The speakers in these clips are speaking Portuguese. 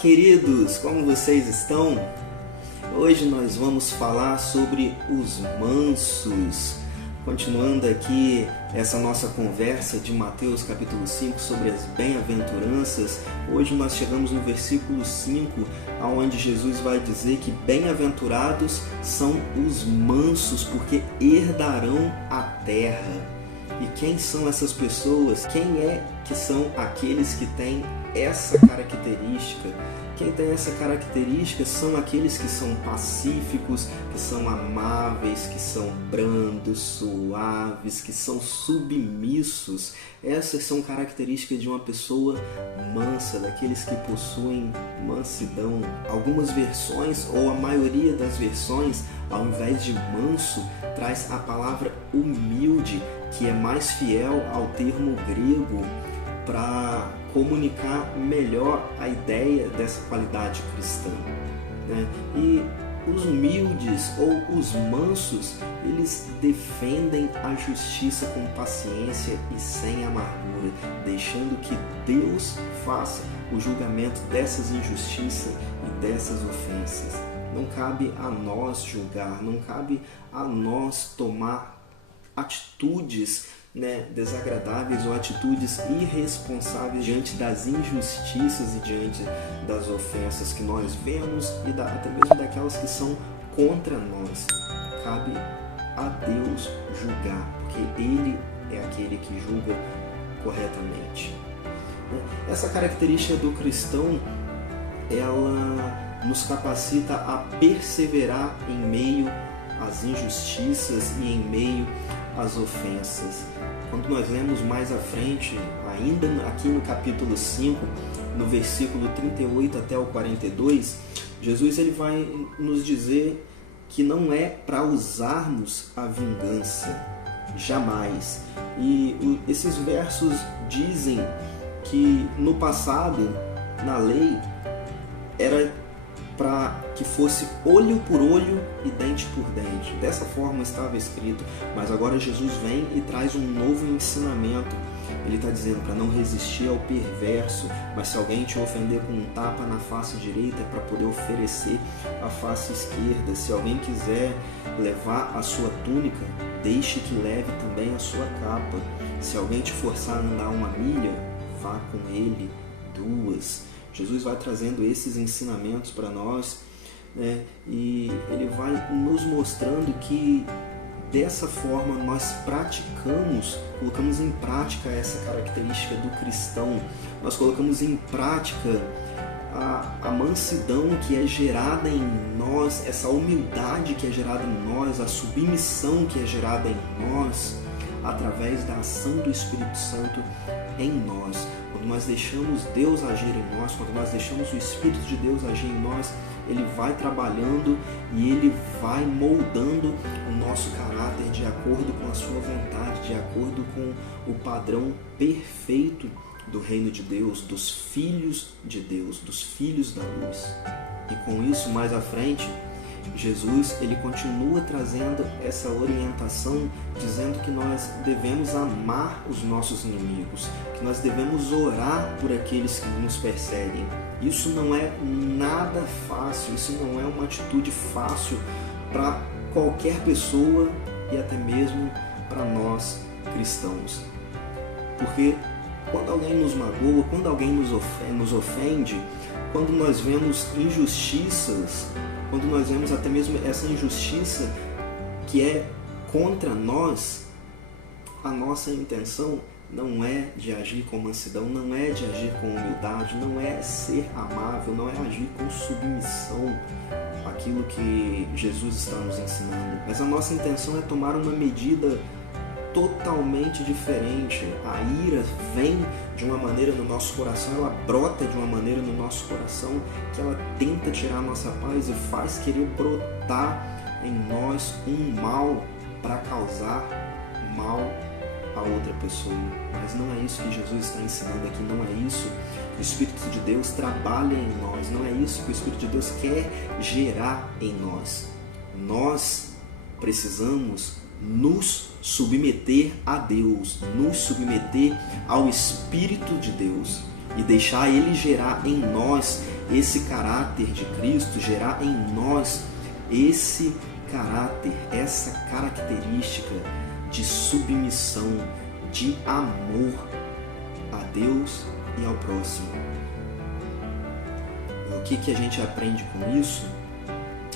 queridos, como vocês estão? Hoje nós vamos falar sobre os mansos. Continuando aqui essa nossa conversa de Mateus capítulo 5 sobre as bem-aventuranças, hoje nós chegamos no versículo 5, onde Jesus vai dizer que bem-aventurados são os mansos, porque herdarão a terra. E quem são essas pessoas? Quem é que são aqueles que têm essa característica? Quem tem essa característica são aqueles que são pacíficos, que são amáveis, que são brandos, suaves, que são submissos. Essas são características de uma pessoa mansa, daqueles que possuem mansidão. Algumas versões, ou a maioria das versões, ao invés de manso, traz a palavra humilde, que é mais fiel ao termo grego para comunicar melhor a ideia dessa qualidade cristã, né? E os humildes ou os mansos, eles defendem a justiça com paciência e sem amargura, deixando que Deus faça o julgamento dessas injustiças e dessas ofensas. Não cabe a nós julgar, não cabe a nós tomar atitudes desagradáveis ou atitudes irresponsáveis diante das injustiças e diante das ofensas que nós vemos e até mesmo daquelas que são contra nós. Cabe a Deus julgar, porque Ele é aquele que julga corretamente. Essa característica do cristão, ela nos capacita a perseverar em meio às injustiças e em meio às ofensas. Quando nós lemos mais à frente, ainda aqui no capítulo 5, no versículo 38 até o 42, Jesus ele vai nos dizer que não é para usarmos a vingança, jamais. E esses versos dizem que no passado, na lei, era para que fosse olho por olho e dente por dente. Dessa forma estava escrito, mas agora Jesus vem e traz um novo ensinamento. Ele está dizendo para não resistir ao perverso, mas se alguém te ofender com um tapa na face direita, é para poder oferecer a face esquerda. Se alguém quiser levar a sua túnica, deixe que leve também a sua capa. Se alguém te forçar a andar uma milha, vá com ele 2. Jesus vai trazendo esses ensinamentos para nós, né? E Ele vai nos mostrando que dessa forma nós colocamos em prática essa característica do cristão. Nós colocamos em prática a mansidão que é gerada em nós, essa humildade que é gerada em nós, a submissão que é gerada em nós, através da ação do Espírito Santo em nós. Quando nós deixamos Deus agir em nós, quando nós deixamos o Espírito de Deus agir em nós, Ele vai trabalhando e Ele vai moldando o nosso caráter de acordo com a sua vontade, de acordo com o padrão perfeito do reino de Deus, dos filhos de Deus, dos filhos da luz. E com isso, mais à frente, Jesus ele continua trazendo essa orientação, dizendo que nós devemos amar os nossos inimigos, que nós devemos orar por aqueles que nos perseguem. Isso não é nada fácil, isso não é uma atitude fácil para qualquer pessoa e até mesmo para nós cristãos. Porque quando alguém nos magoa, quando alguém nos ofende, quando nós vemos injustiças, quando nós vemos até mesmo essa injustiça que é contra nós, a nossa intenção não é de agir com mansidão, não é de agir com humildade, não é ser amável, não é agir com submissão àquilo que Jesus está nos ensinando. Mas a nossa intenção é tomar uma medida totalmente diferente. A ira vem de uma maneira no nosso coração, ela brota de uma maneira no nosso coração que ela tenta tirar a nossa paz e faz querer brotar em nós um mal para causar mal a outra pessoa. Mas não é isso que Jesus está ensinando aqui, não é isso que o Espírito de Deus trabalha em nós, não é isso que o Espírito de Deus quer gerar em nós. Nós precisamos nos submeter a Deus, nos submeter ao Espírito de Deus e deixar Ele gerar em nós esse caráter de Cristo, gerar em nós esse caráter, essa característica de submissão, de amor a Deus e ao próximo. O que a gente aprende com isso,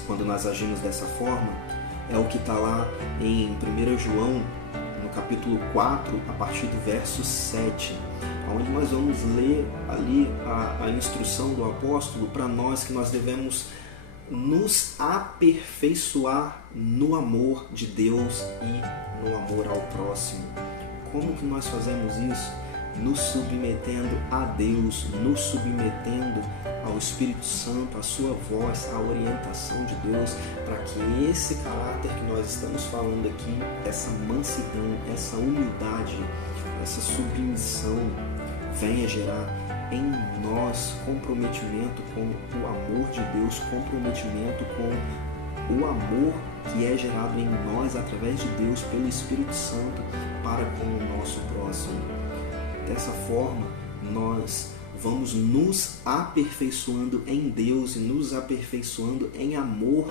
quando nós agimos dessa forma, é o que está lá em 1 João, no capítulo 4, a partir do verso 7, onde nós vamos ler ali a instrução do apóstolo para nós, que nós devemos nos aperfeiçoar no amor de Deus e no amor ao próximo. Como que nós fazemos isso? Nos submetendo a Deus, nos submetendo ao Espírito Santo, à sua voz, à orientação de Deus, para que esse caráter que nós estamos falando aqui, essa mansidão, essa humildade, essa submissão, venha gerar em nós comprometimento com o amor de Deus, comprometimento com o amor que é gerado em nós através de Deus pelo Espírito Santo para com o nosso próximo. Dessa forma, nós vamos nos aperfeiçoando em Deus e nos aperfeiçoando em amor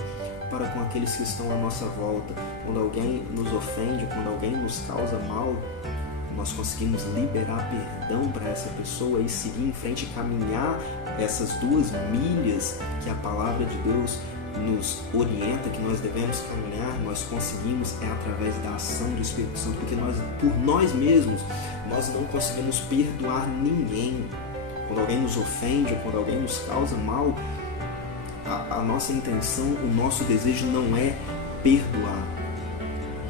para com aqueles que estão à nossa volta. Quando alguém nos ofende, quando alguém nos causa mal, nós conseguimos liberar perdão para essa pessoa e seguir em frente e caminhar essas 2 milhas que a palavra de Deus nos orienta, que nós devemos caminhar. Nós conseguimos através da ação do Espírito Santo, porque por nós mesmos, nós não conseguimos perdoar ninguém. Quando alguém nos ofende, quando alguém nos causa mal, a nossa intenção, o nosso desejo não é perdoar.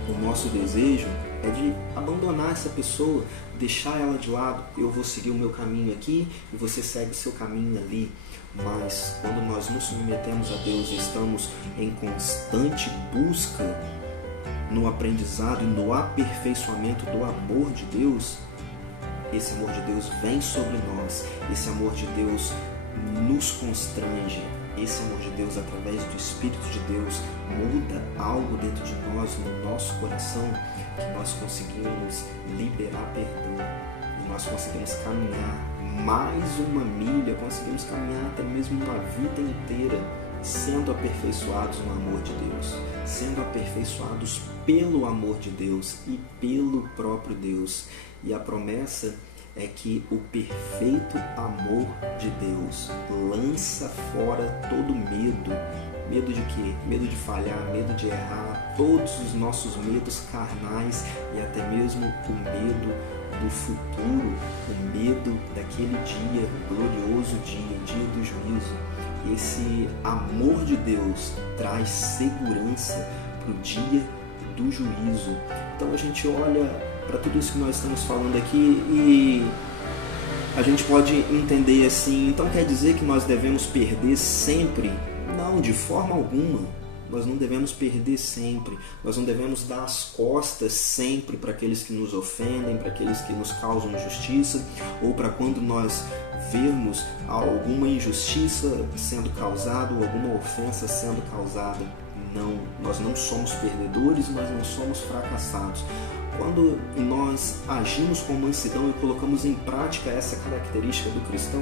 O nosso desejo é de abandonar essa pessoa, deixar ela de lado. Eu vou seguir o meu caminho aqui e você segue o seu caminho ali. Mas quando nós nos submetemos a Deus e estamos em constante busca no aprendizado e no aperfeiçoamento do amor de Deus, esse amor de Deus vem sobre nós, esse amor de Deus nos constrange, esse amor de Deus, através do Espírito de Deus, muda algo dentro de nós, no nosso coração, que nós conseguimos liberar perdão e nós conseguimos caminhar mais uma milha, conseguimos caminhar até mesmo uma vida inteira sendo aperfeiçoados no amor de Deus, sendo aperfeiçoados pelo amor de Deus e pelo próprio Deus. E a promessa é que o perfeito amor de Deus lança fora todo medo. Medo de quê? Medo de falhar, medo de errar, todos os nossos medos carnais e até mesmo o medo do futuro, o medo daquele dia, o glorioso dia, o dia do juízo. Esse amor de Deus traz segurança para o dia do juízo. Então a gente olha para tudo isso que nós estamos falando aqui e a gente pode entender assim, então quer dizer que nós devemos perder sempre? Não, de forma alguma. Nós não devemos perder sempre, nós não devemos dar as costas sempre para aqueles que nos ofendem, para aqueles que nos causam injustiça, ou para quando nós vermos alguma injustiça sendo causada ou alguma ofensa sendo causada. Não, nós não somos perdedores, mas não somos fracassados. Quando nós agimos com mansidão e colocamos em prática essa característica do cristão,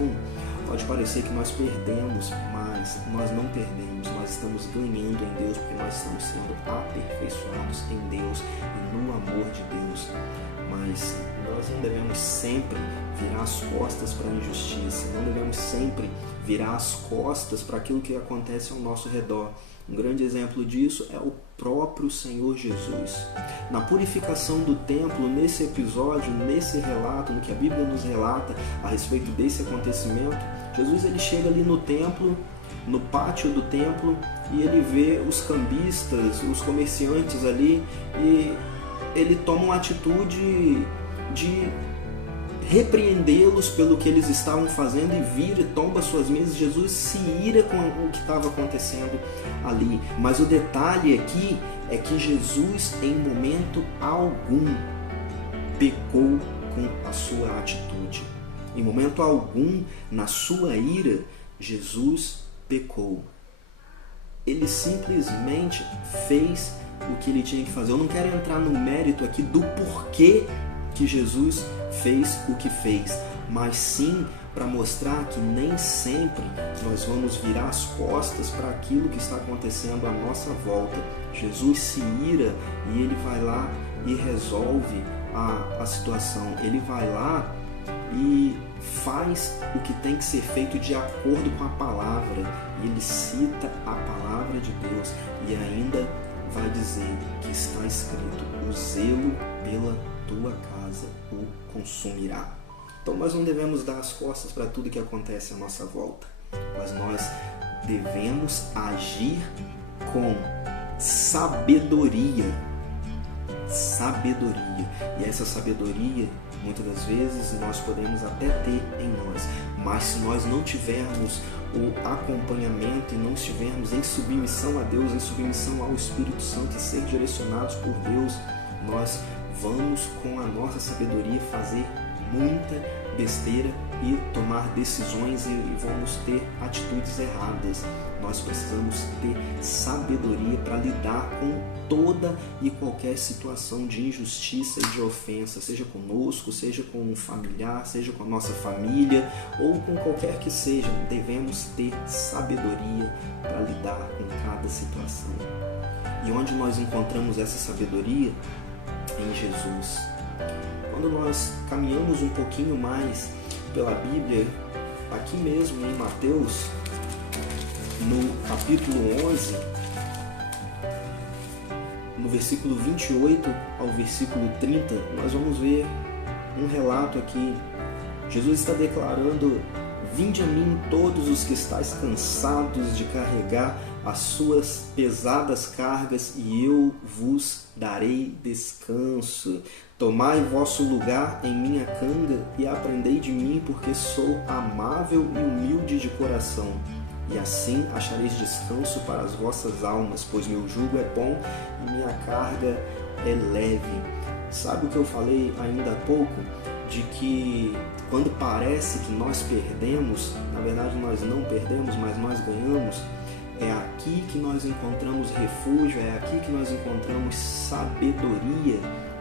pode parecer que nós perdemos, mas nós não perdemos, nós estamos ganhando em Deus, porque nós estamos sendo aperfeiçoados em Deus e no amor de Deus. Mas nós não devemos sempre virar as costas para a injustiça, não devemos sempre virar as costas para aquilo que acontece ao nosso redor. Um grande exemplo disso é o próprio Senhor Jesus. Na purificação do templo, nesse episódio, nesse relato, no que a Bíblia nos relata a respeito desse acontecimento, Jesus ele chega ali no templo, no pátio do templo, e ele vê os cambistas, os comerciantes ali, e ele toma uma atitude de repreendê-los pelo que eles estavam fazendo e vira e tomba suas mesas. Jesus se ira com o que estava acontecendo ali. Mas o detalhe aqui é que Jesus, em momento algum, pecou com a sua atitude. Em momento algum, na sua ira, Jesus pecou. Ele simplesmente fez o que ele tinha que fazer. Eu não quero entrar no mérito aqui do porquê que Jesus fez o que fez, mas sim para mostrar que nem sempre nós vamos virar as costas para aquilo que está acontecendo à nossa volta. Jesus se ira e ele vai lá e resolve a situação. Ele vai lá e faz o que tem que ser feito de acordo com a palavra. Ele cita a palavra de Deus e ainda vai dizer que está escrito: o zelo pela tua casa o consumirá. Então nós não devemos dar as costas para tudo que acontece à nossa volta, mas nós devemos agir com sabedoria. E essa sabedoria, muitas das vezes, nós podemos até ter em nós, mas se nós não tivermos o acompanhamento e não estivermos em submissão a Deus, em submissão ao Espírito Santo e ser direcionados por Deus, nós vamos, com a nossa sabedoria, fazer muita besteira e tomar decisões e vamos ter atitudes erradas. Nós precisamos ter sabedoria para lidar com toda e qualquer situação de injustiça e de ofensa, seja conosco, seja com um familiar, seja com a nossa família ou com qualquer que seja. Devemos ter sabedoria para lidar com cada situação. E onde nós encontramos essa sabedoria? Em Jesus. Quando nós caminhamos um pouquinho mais pela Bíblia, aqui mesmo em Mateus, no capítulo 11, no versículo 28 ao versículo 30, nós vamos ver um relato aqui. Jesus está declarando: vinde a mim todos os que estáis cansados de carregar as suas pesadas cargas, e eu vos darei descanso. Tomai vosso lugar em minha canga e aprendei de mim, porque sou amável e humilde de coração. E assim achareis descanso para as vossas almas, pois meu jugo é bom e minha carga é leve. Sabe o que eu falei ainda há pouco? De que quando parece que nós perdemos, na verdade nós não perdemos, mas nós ganhamos. É aqui que nós encontramos refúgio, é aqui que nós encontramos sabedoria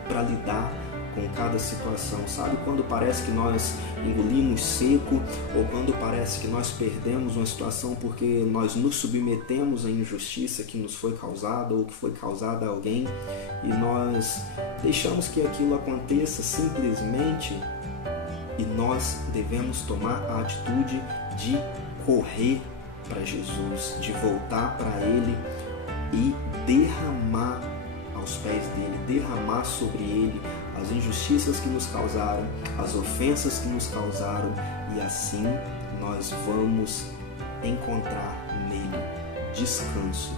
para lidar com cada situação. Sabe quando parece que nós engolimos seco, ou quando parece que nós perdemos uma situação porque nós nos submetemos à injustiça que nos foi causada ou que foi causada a alguém e nós deixamos que aquilo aconteça simplesmente, e nós devemos tomar a atitude de correr para Jesus, de voltar para Ele e derramar aos pés dele, derramar sobre ele as injustiças que nos causaram, as ofensas que nos causaram, e assim nós vamos encontrar nele descanso,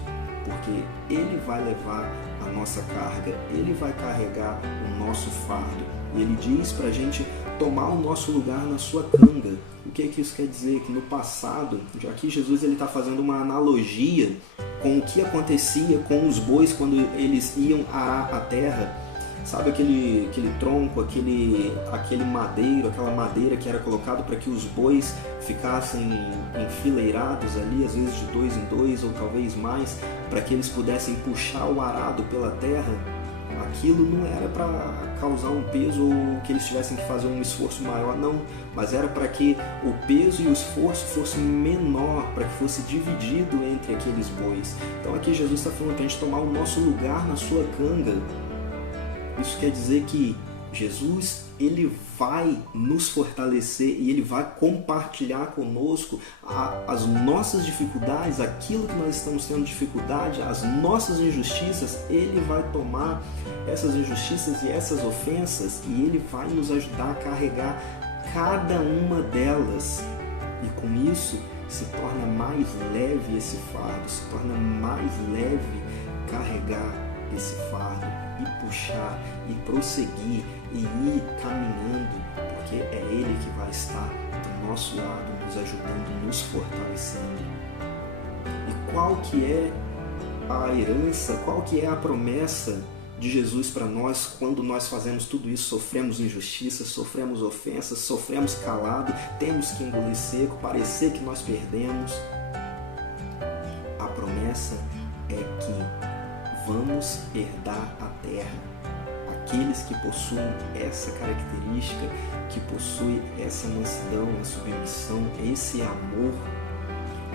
porque ele vai levar a nossa carga, ele vai carregar o nosso fardo, e ele diz para a gente tomar o nosso lugar na sua canga. O que isso quer dizer? Que no passado, aqui Jesus está fazendo uma analogia com o que acontecia com os bois quando eles iam arar a terra. Sabe aquele tronco, aquele madeiro, aquela madeira que era colocado para que os bois ficassem enfileirados ali, às vezes de 2 em 2 ou talvez mais, para que eles pudessem puxar o arado pela terra? Aquilo não era para causar um peso ou que eles tivessem que fazer um esforço maior, não, mas era para que o peso e o esforço fosse menor, para que fosse dividido entre aqueles bois. Então aqui Jesus está falando para a gente tomar o nosso lugar na sua canga. Isso quer dizer que Jesus, ele vai nos fortalecer e ele vai compartilhar conosco as nossas dificuldades, aquilo que nós estamos tendo dificuldade, as nossas injustiças. Ele vai tomar essas injustiças e essas ofensas e ele vai nos ajudar a carregar cada uma delas. E com isso se torna mais leve esse fardo, se torna mais leve carregar esse fardo e puxar e prosseguir e ir caminhando, porque é Ele que vai estar do nosso lado, nos ajudando, nos fortalecendo. E qual que é a herança, qual que é a promessa de Jesus para nós quando nós fazemos tudo isso? Sofremos injustiça, sofremos ofensas, sofremos calado, temos que engolir seco, parecer que nós perdemos. A promessa é que vamos herdar a terra. aqueles que possuem essa característica, que possuem essa mansidão, a submissão, esse amor,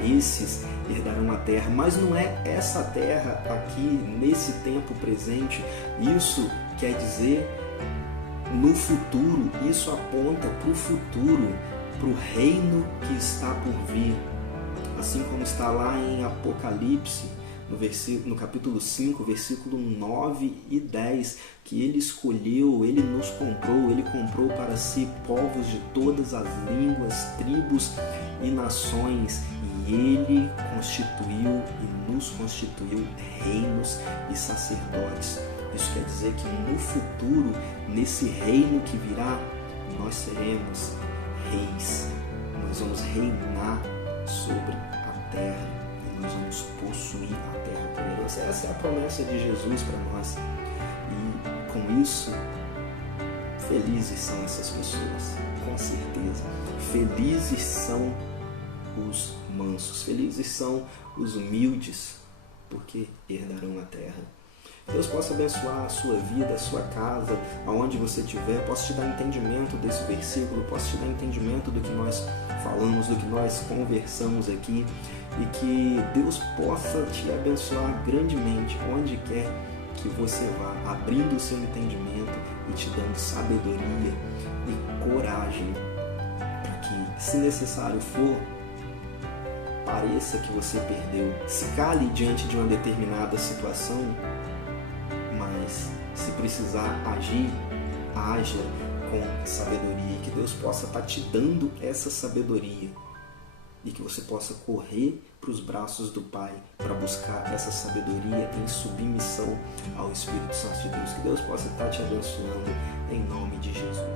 esses herdarão a terra. Mas não é essa terra aqui, nesse tempo presente. Isso quer dizer no futuro, isso aponta para o futuro, para o reino que está por vir. Assim como está lá em Apocalipse, no capítulo 5, versículo 9 e 10, que ele escolheu, ele nos comprou, ele comprou para si povos de todas as línguas, tribos e nações, e ele constituiu e nos constituiu reinos e sacerdotes. Isso quer dizer que no futuro, nesse reino que virá, nós seremos reis, nós vamos reinar sobre a terra e nós vamos possuir a terra por herança. Essa é a promessa de Jesus para nós. E com isso, felizes são essas pessoas, com certeza. Felizes são os mansos, felizes são os humildes, porque herdarão a terra. Deus possa abençoar a sua vida, a sua casa, aonde você estiver. Posso te dar entendimento desse versículo, posso te dar entendimento do que nós falamos, do que nós conversamos aqui, e que Deus possa te abençoar grandemente onde quer que você vá, abrindo o seu entendimento e te dando sabedoria e coragem para que, se necessário for, pareça que você perdeu, se cale diante de uma determinada situação, mas se precisar agir, haja com sabedoria, que Deus possa estar te dando essa sabedoria e que você possa correr para os braços do Pai para buscar essa sabedoria em submissão ao Espírito Santo de Deus. Que Deus possa estar te abençoando em nome de Jesus.